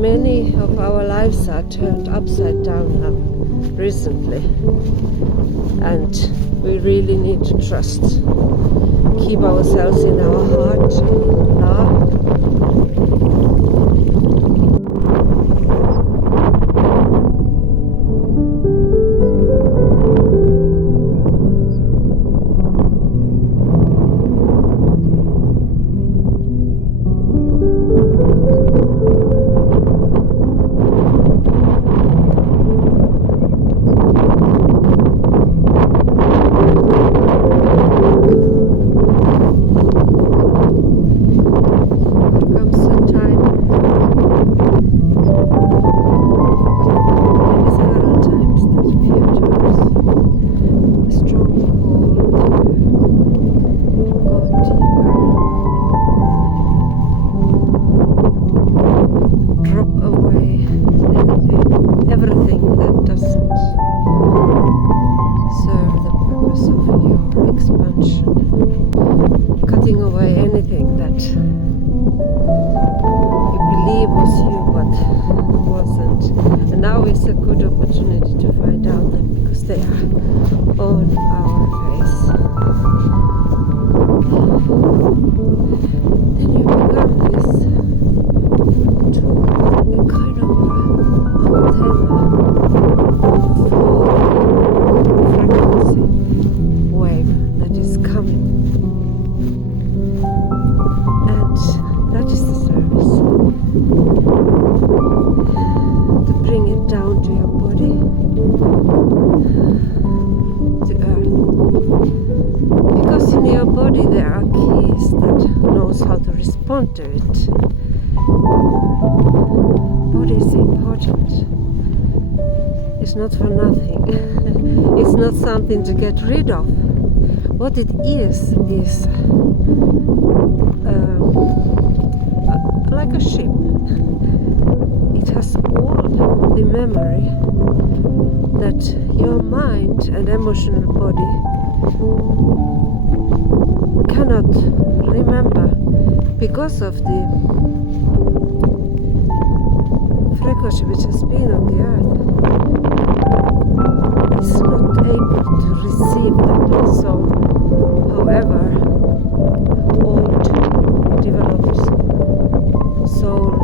Many of our lives are turned upside down now, recently, and we really need to trust. Keep ourselves in our heart, in love. Cutting away anything that you believe was you but wasn't. And now is a good opportunity to find out them because they are on our face. Then you become this tool, a kind of antenna for frequency wave that is coming. That is the service. To bring it down to your body, to earth. Because in your body there are keys that knows how to respond to it. Body is important. It's not for nothing. It's not something to get rid of. What it is like a ship. It has all the memory that your mind and emotional body cannot remember because of the frequency which has been on the earth. It's not able to receive them. So, however old, developed soul,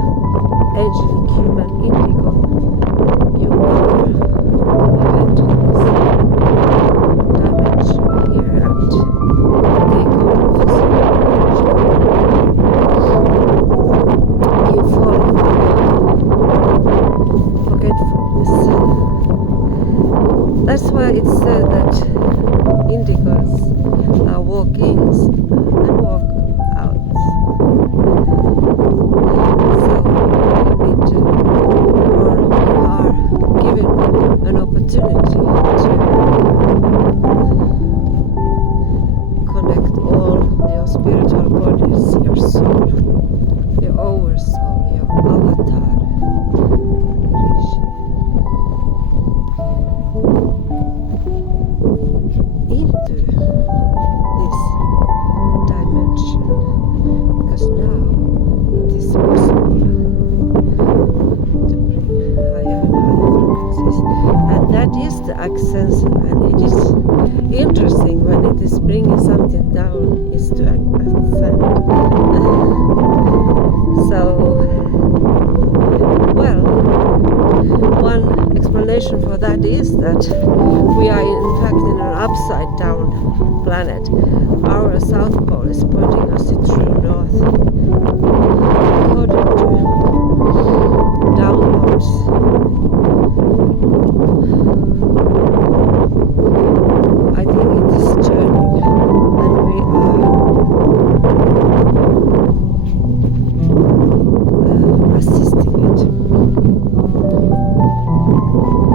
angelic, human, indigo, you are when you enter this dimension here and take on physical you fall into forgetfulness. That's why it's said that indigos are walk-ins and walk-outs. So you need to, or you are given an opportunity to connect all your spiritual bodies, your soul, your oversoul, your avatar, Rishi, into this dimension, because now it is possible to bring higher and higher frequencies, and that is the ascension. And it is interesting when it is bringing something down is to ascend. So, well, one explanation for that is that we are in fact in an upside down planet. Our south pole is pointing us to true north. According to downloads, I think it is journeying, and we are assisting it.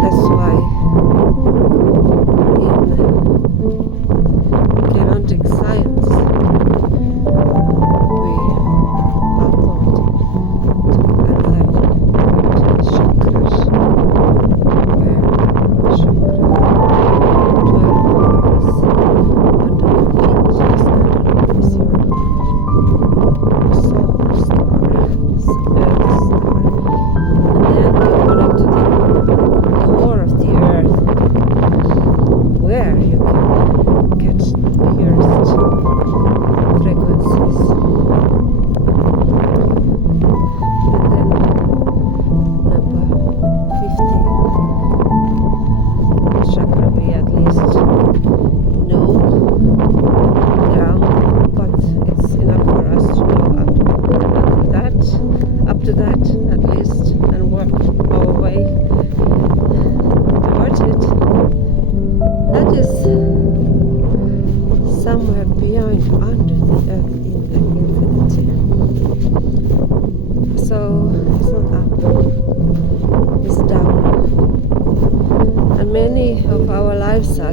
That's why in chaotic science we are taught to align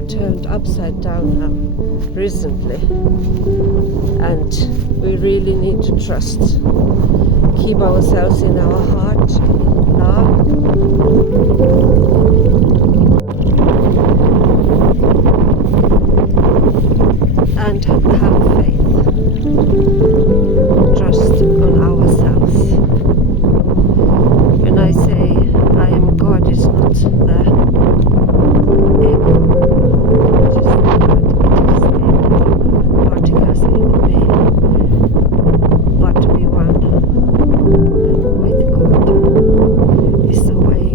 turned upside down now recently, and we really need to trust. Keep ourselves in our heart, in love. And have faith. Trust on ourselves. When I say I am God, it's not the ego, which is the God, it is the particles in me. But to be one with God is the way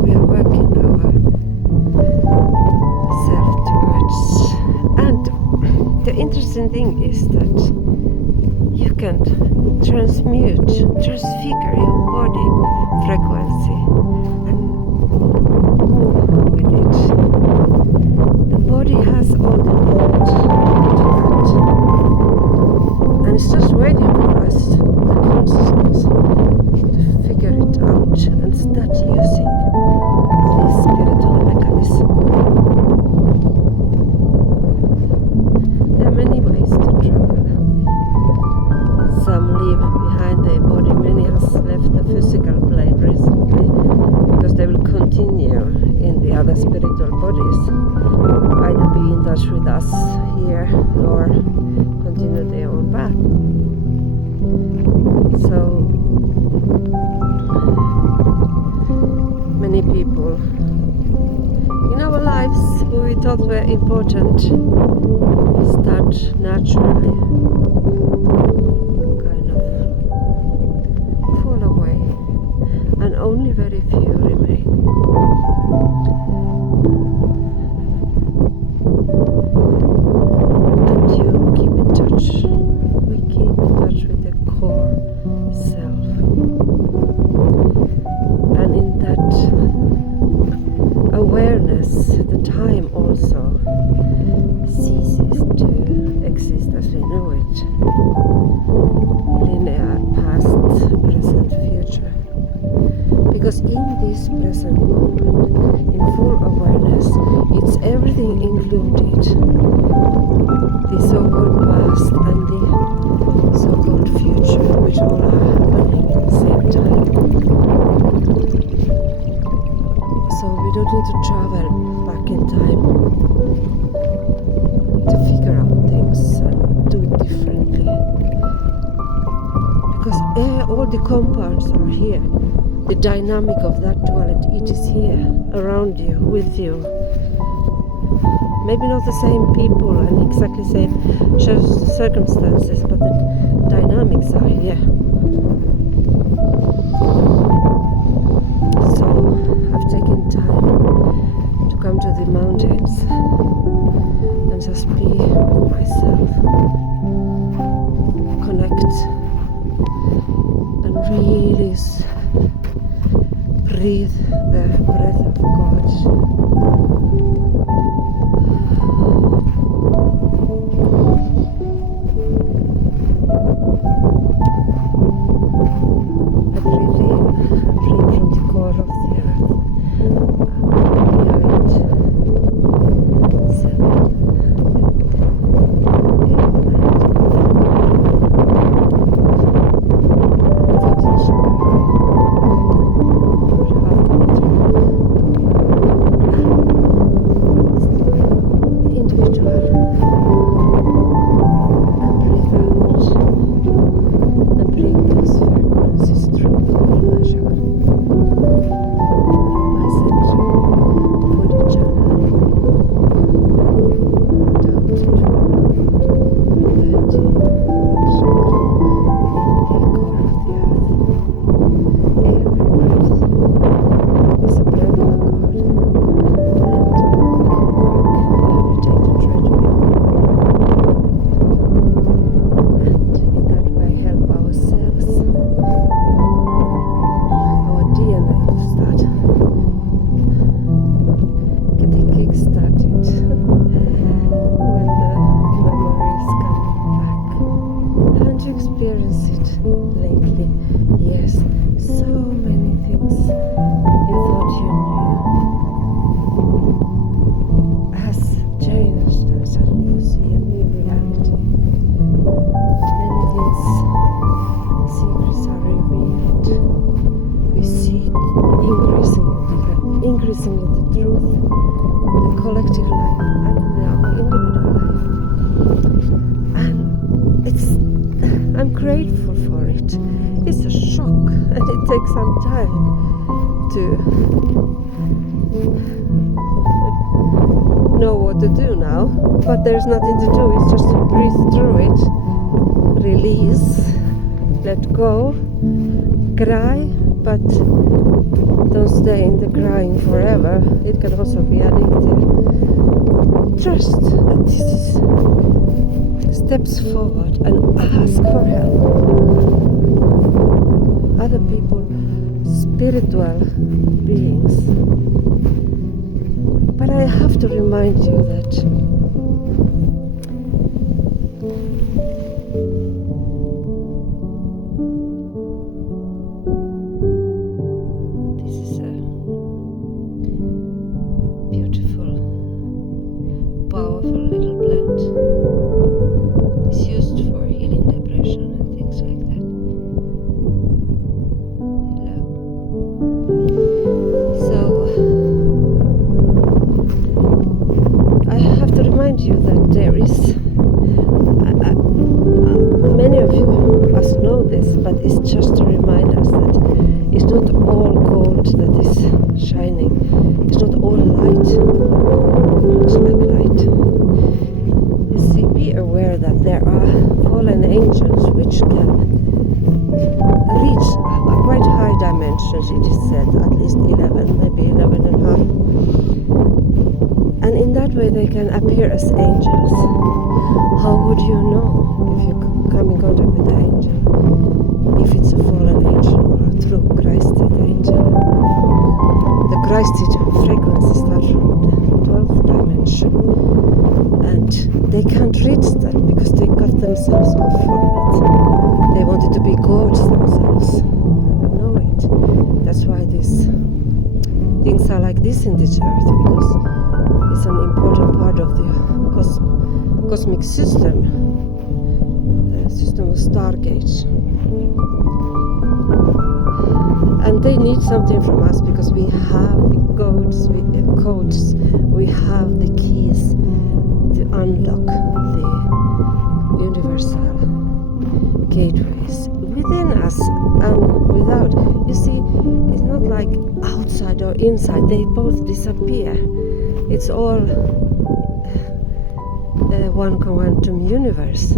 we are working our self towards. And the interesting thing is that you can transfigure your body frequency and move with it. The body has all the knowledge to that, and it's just waiting for us, the consciousness, to figure it out and start using this spiritual mechanism. There are many ways to travel. Some leave behind their body. Many has left the physical plane recently because they will continue in the other spiritual bodies, either be in touch with us here or continue their own path. So many people in our lives who we thought were important start naturally kind of fall away, and only very few remain. And you keep in touch. We keep in touch with the core self. And in that awareness, the time also ceases to exist as we know it. Linear, past, present, future. Because in this present moment, in full awareness, it's everything included. The so-called past and the so-called future, which all are happening at the same time. So we don't need to travel back in time to figure out things and do it differently. Because all the compounds are here. The dynamic of that duality, it is here, around you, with you. Maybe not the same people and exactly same circumstances, but the dynamics are here. So I've taken time to come to the mountains and just be with myself, connect, and really breathe the breath of God. Bring is a shock, and it takes some time to know what to do now. But there's nothing to do, it's just to breathe through it, release, let go, cry, but don't stay in the crying forever. It can also be addictive. Trust that this is steps forward and ask for help. Other people, spiritual beings. But I have to remind you that this is a beautiful, powerful little plant. It's used for healing depression and things like that. Hello. So I have to remind you that there is many of us know this, but it's just to remind us that it's not all gold that is shining. It's not all light. It's like light. You see, be aware that there are fallen angels which can reach quite high dimensions, it is said, at least 11, maybe 11 and a half. And in that way they can appear as angels. How would you know if you come in contact with the angel? If it's a fallen angel or a true Christed angel? The Christed frequency starts from the 12th dimension. And they can't reach that because they cut themselves off from it. They wanted to be gods themselves. And we know it. That's why these things are like this in this earth, because it's an important part of the cosmic system of stargates. And they need something from us because we have the codes, we have the keys to unlock the universal gateways within us and without. You see, it's not like outside or inside, they both disappear. It's all one quantum universe.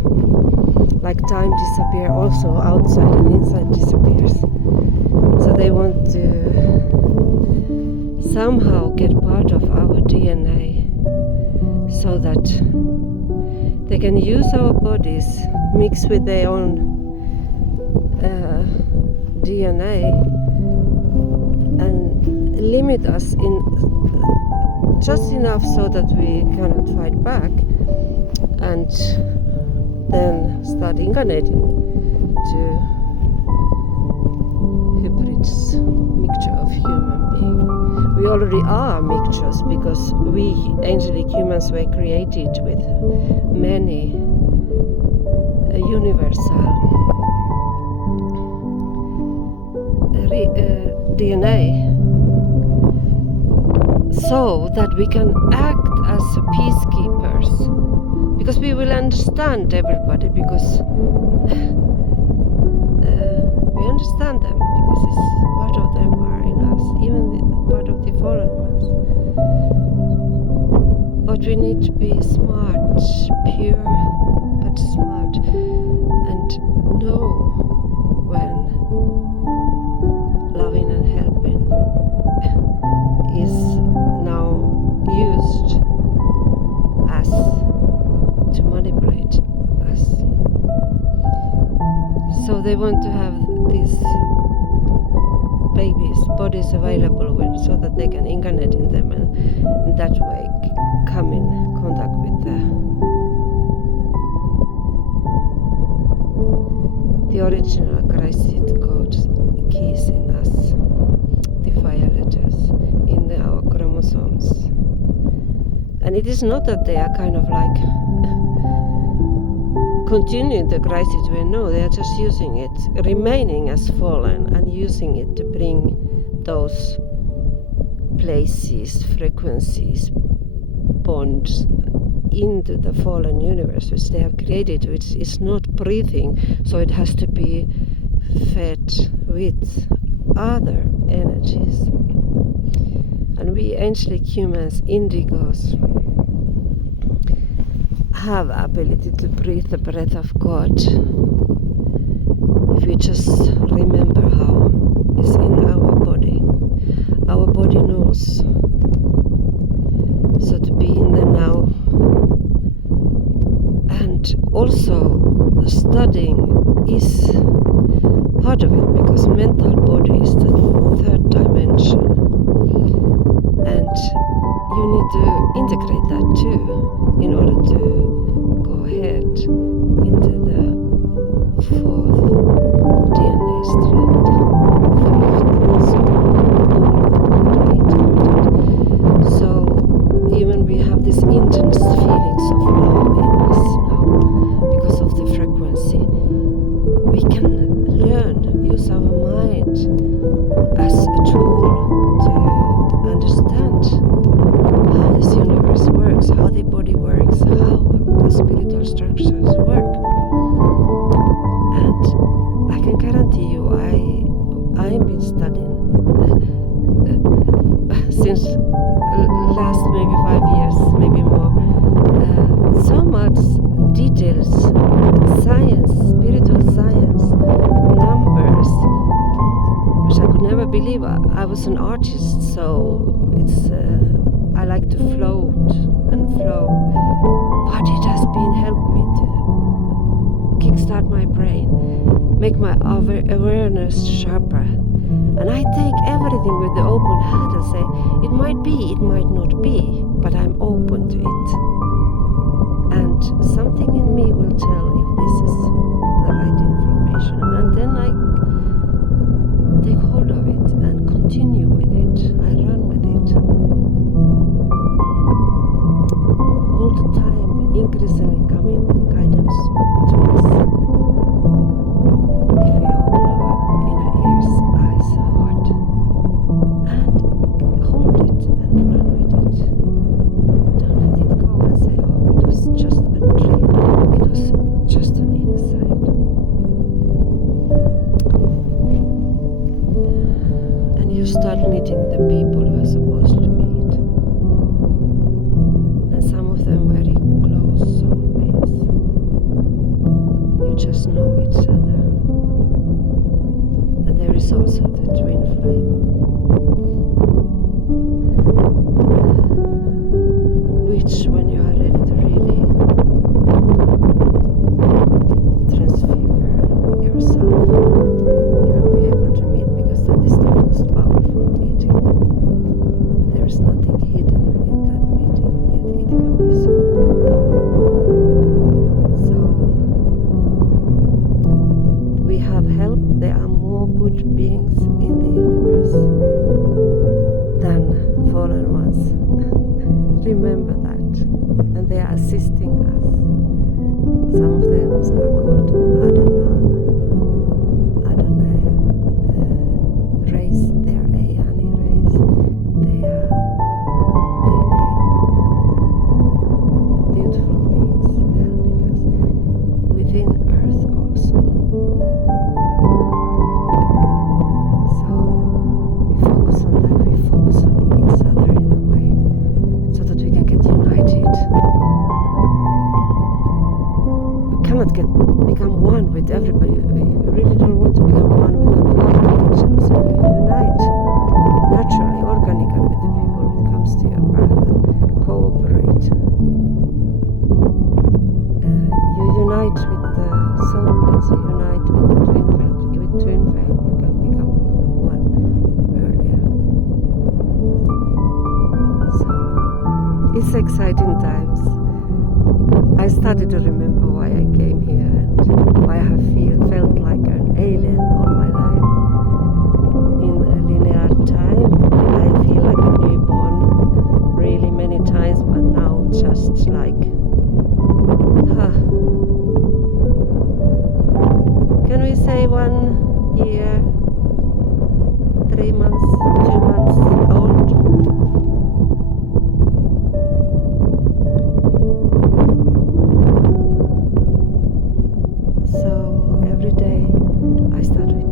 Like time disappears, also outside and inside disappears. So they want to somehow get part of our DNA so that they can use our bodies, mix with their own DNA and limit us in just enough so that we cannot fight back, and then start incarnating to hybrids, mixture of human being. We already are mixtures because we angelic humans were created with many universal DNA, so that we can act as peacekeepers, because we will understand everybody, because we understand them, because it's part of them are in us, even part of the fallen ones. But we need to be smart, pure but smart, and know when loving and helping is now used as to manipulate us. So they want to have these babies, bodies available so that they can incarnate in them and in that way come in contact with the original Christed codes, keys in us, the fire letters in our chromosomes. And it is not that they are kind of like continuing the Christed way, no, they are just using it, remaining as fallen and using it to bring those places, frequencies, bonds into the fallen universe which they have created, which is not breathing, so it has to be fed with other energies. And we angelic humans, indigos, have ability to breathe the breath of God if we just remember how it's in our body. Our body knows. So to be in the now. And also studying is part of it, because mental body is the third dimension. And you need to integrate that too in order to go ahead into the fourth DNA strand, fifth, and so on. So even we have this intense feelings of love in us now because of the frequency. We can learn, use our mind as a tool to understand how this universe works, how the body works, how the spiritual structures work. And I can guarantee you, I've been studying since last maybe 5 years, maybe more, so much details, science, spiritual science, numbers, which I could never believe. I was an artist, so it's I like to float and flow, but it has been helped me to kickstart my brain, make my awareness sharper. And I take everything with the open heart and say, it might be, it might not be, but I'm open to it. And something in me will tell if this is the right information. And then I take hold of it and continue with it. I run with it. All the time, increasingly coming guidance to us. If we open our inner ears, eyes, heart, and hold it and run with it. Don't let it go and say, oh, it was just a dream. It was just an insight. And you start meeting the people you are supposed to meet. And some of them very close soulmates. You just know each other. And there is also the twin flame, which when you are ready to really transfigure yourself, you'll be able to meet, because that is the most powerful meeting. There is nothing hidden in that meeting, yet it can be so powerful. So we have help. There are more good beings in the universe than fallen ones. Remember that. And they are assisting us. Some of them are called Adonai race. They are Ayani race. They are many beautiful beings helping us within Earth also. So we focus on that. We focus on each other in a way, so that we can get united. We cannot become one with everybody. We really don't want to become one with our father angels. So you unite naturally, organically with the people when it comes to your path and cooperate. You unite with the soulmates, you unite with the twin flame. With twin flame, you can become one earlier. So it's exciting times. I started to remember why I came here and why I have felt like an alien all my life. In a linear time, I feel like a newborn really many times, but now just like, can we say 1 year, 3 months, 2 months old? So every day I start with